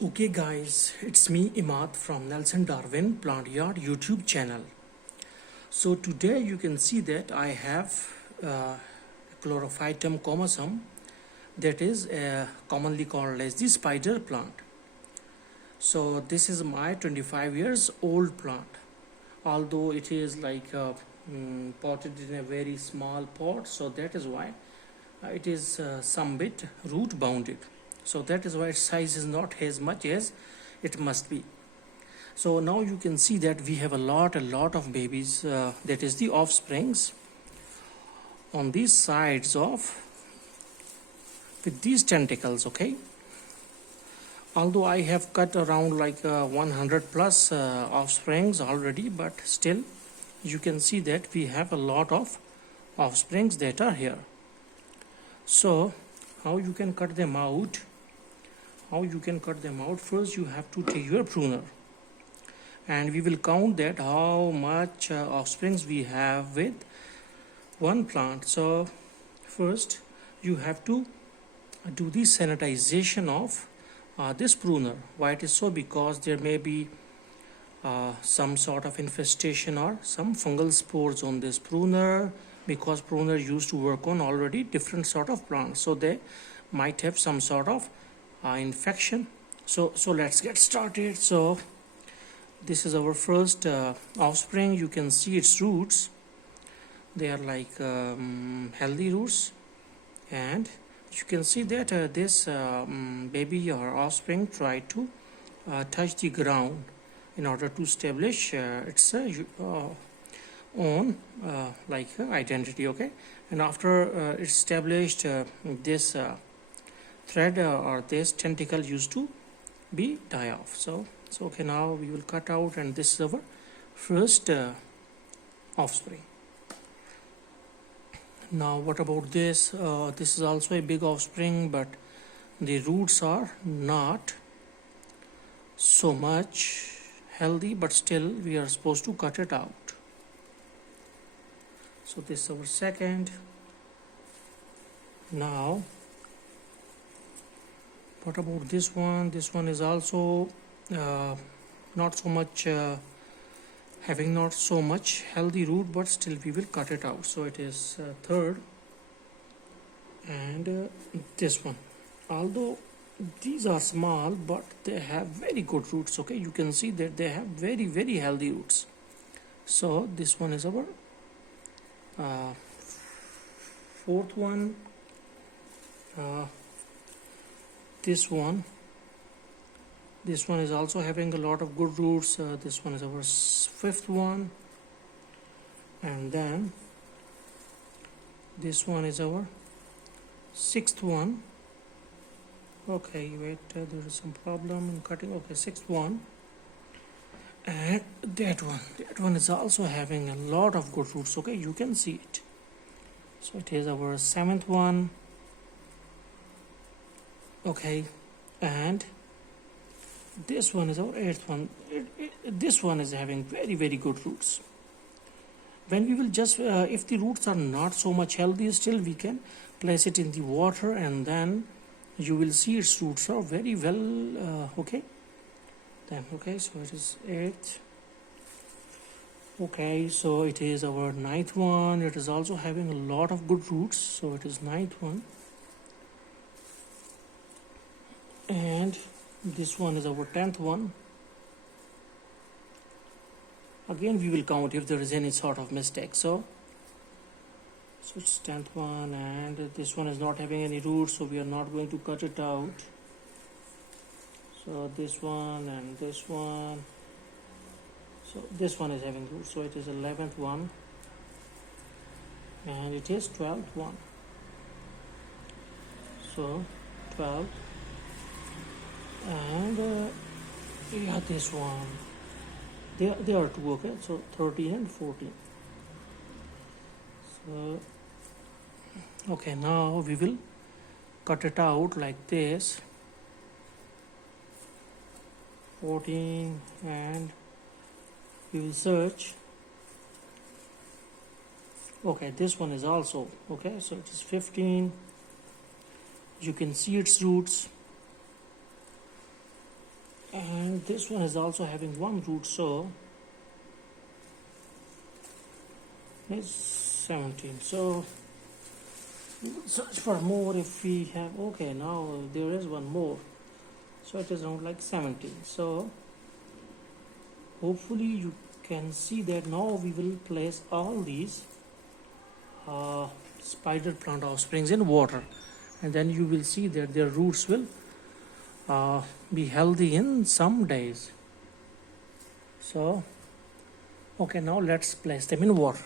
Okay guys, it's me Imad from Nelson Darwin Plant Yard YouTube channel. So today you can see that I have chlorophytum comosum, that is commonly called as the spider plant. So this is my 25 years old plant, although it is like potted in a very small pot, so that is why it is some bit root bounded, so that is why its size is not as much as it must be. So now you can see that we have a lot of babies, that is the offsprings on these sides of with these tentacles. Okay, although I have cut around like 100 plus offsprings already, but still you can see that we have a lot of offsprings that are here. So how you can cut them out? First you have to take your pruner, and we will count that how much offsprings we have with one plant. So first you have to do the sanitization of this pruner. Why it is so? Because there may be some sort of infestation or some fungal spores on this pruner, because pruner used to work on already different sort of plants, so they might have some sort of infection. So let's get started. So this is our first offspring. You can see its roots, they are like healthy roots, and you can see that this baby or offspring try to touch the ground in order to establish its own identity. Okay, and after it's established, this thread or this tentacle used to be die off. So okay, now we will cut out, and this is our first offspring. Now what about this? This is also a big offspring, but the roots are not so much healthy, but still we are supposed to cut it out. So this is our second. Now what about this one? This one is also not so much having not so much healthy root, but still we will cut it out. So it is third. And this one, although these are small, but they have very good roots. Okay, you can see that they have very healthy roots. So this one is our fourth one. This one is also having a lot of good roots. This one is our fifth one, and then this one is our sixth one. Okay, wait, there is some problem in cutting. Okay, sixth one, and that one is also having a lot of good roots. Okay, you can see it. So it is our seventh one. Okay, and this one is our eighth one. This one is having very good roots. When we will just if the roots are not so much healthy, still we can place it in the water, and then you will see its roots are very well. Okay, then okay, so it is eighth. Okay, so it is our ninth one. It is also having a lot of good roots, so it is ninth one. And this one is our 10th one. Again we will count if there is any sort of mistake. So it's 10th one, and this one is not having any roots, so we are not going to cut it out. So this one and this one. So this one is having roots, so it is 11th one, and it is 12th one. So 12th. And yeah, this one, they are two. Okay, so 13 and 14. So okay, now we will cut it out like this. 14, and we will search. Okay, this one is also okay, so it is 15. You can see its roots. And this one is also having one root, so it's 17. So we will search for more if we have. Okay, now there is one more, so it is around like 17. So hopefully you can see that now we will place all these spider plant offsprings in water, and then you will see that their roots will be healthy in some days. So okay, now let's place them in water.